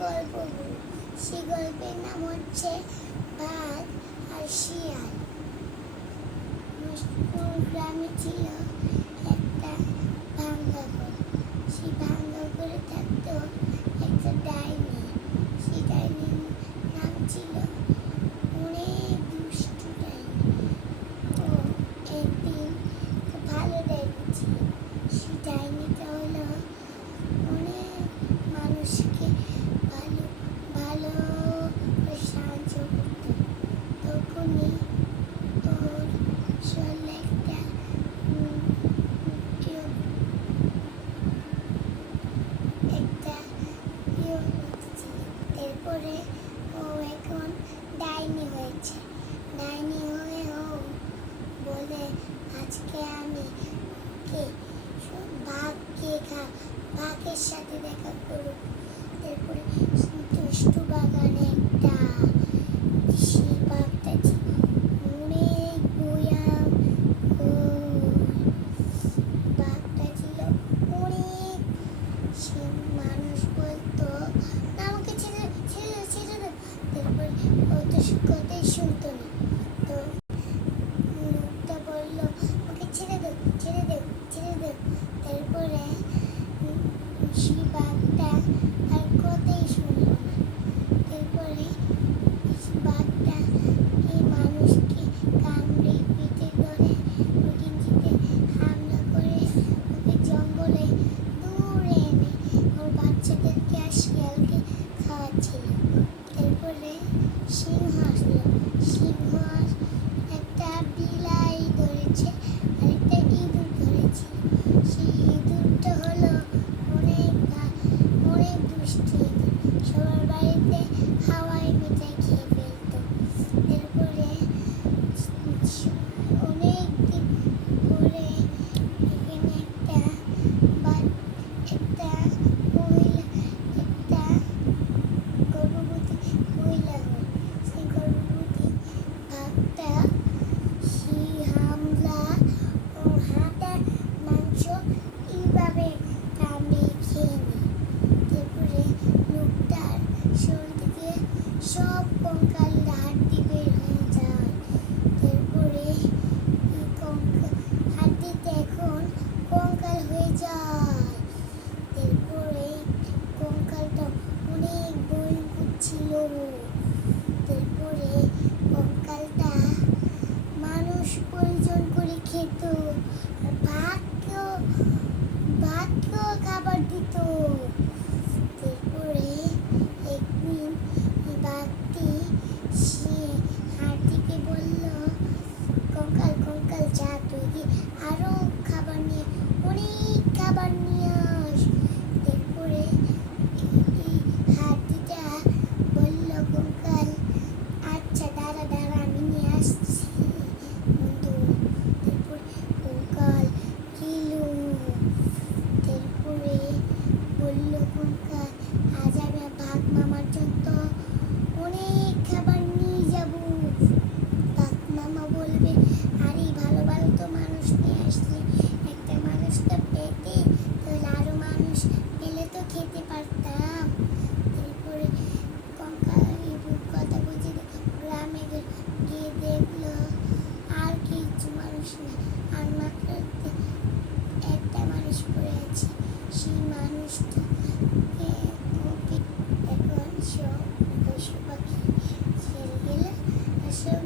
গল্প বলবো। সেই গল্পের নাম হচ্ছে বাঘ আর শিয়াল। গ্রামে ছিল একটা ভাঙ্গা ঘর। সেই ভাঙ্গা ঘরে থাকতো একটা ডাইনি। সেই ডাইনির নাম ছিল অনেক দুষ্টু ডাইনি। ও একদিন ভালো ডাইনি ছিল। সেই ডাইনিটা হলো অনেক মানুষকে ভালো ভালো সাহায্য করত। তখনই ওর শরীরে একটা এরপরে ও এখন ডাইনি হয়েছে। ডাইনি হয়ে ও বলে আজকে আমি বাঘের সাথে দেখা করব। তারপরে দুষ্টু বাগানে একটা সেই বাঘটা ছিল অনেক ভয়ানক। বাঘটা ছিল অনেক, সে মানুষ বলতো না আমাকে ছেড়ে ছেড়ে ছেড়ে দে। তারপরে ও তো কথাই শুনতো না। তো লোকটা বললো ওকে ছেড়ে দে ছেড়ে দে ছেড়ে দে। তারপরে সেই বাঘটা আর কথাই শুনলো না। তারপরে বাঘটা এই মানুষকে কামড়ে পিঠে ধরে ওকে জিতে হামলা করে ওকে জঙ্গলে দূরে এনে ওর বাচ্চাদেরকে আর শিয়ালকে খাওয়াচ্ছিল। তারপরে সিংহ আসলো। সিংহ একটা বিলাই ধরেছে আর একটা ইঁদুর ধরেছে। সেই ইঁদুরটা হলো অনেক অনেক দুষ্টু ইঁদুর। সবার বাড়িতে হাওয়াই মিঠাই খেয়ে ফেলতো। তারপরে অনেক দিন পরে এখানে একটা মহিলা একটা গর্ভবতী মহিলা হয়। সেই গর্ভবতী বাঘটা সেই হামলা ও হাতে মাংস এইভাবে কামড়ে খেয়ে নেয়। তারপরে লোকটার শরীর থেকে সব কঙ্কাল হাড্ডি বের হয়ে যায়। তারপরে হাড্ডিতে এখন কঙ্কাল হয়ে যায়। তারপরে কঙ্কালটা অনেক ভয়ঙ্কর ছিল। তারপরে কঙ্কালটা মানুষ পরিজন করে খেত আর ভাতকেও খাবার দিত। তারপরে একদিন বাঘটি সে হাতিকে বলল কঙ্কাল কঙ্কাল যা তুই আরো খাবার নিয়ে অনেক খাবার নিয়ে আস। তারপরে হাতিটা বলল কঙ্কাল আচ্ছা দাঁড়া দাঁড়া আমি নিয়ে আসছি বন্ধু। তারপরে কঙ্কাল খেলো। তারপরে বলল কঙ্কাল আজ আমি বাঘ মামার জন্য অনেক খাবার নিয়ে যাব। বাঘ মামা বলবে আরে ভালো ভালো তো মানুষ নিয়ে আসলে একটা মানুষটা পেতে তাহলে আরো মানুষ পেলে তো খেতে পারতাম। তারপরে কঙ্কাল এই কথা বুঝে গ্রামে গিয়ে দেখলো আর কিছু মানুষ না, আর মাত্র একটা মানুষ পড়ে আছে। সেই মানুষটা এখন সব পশু পাখি ছেড়ে গেলে সব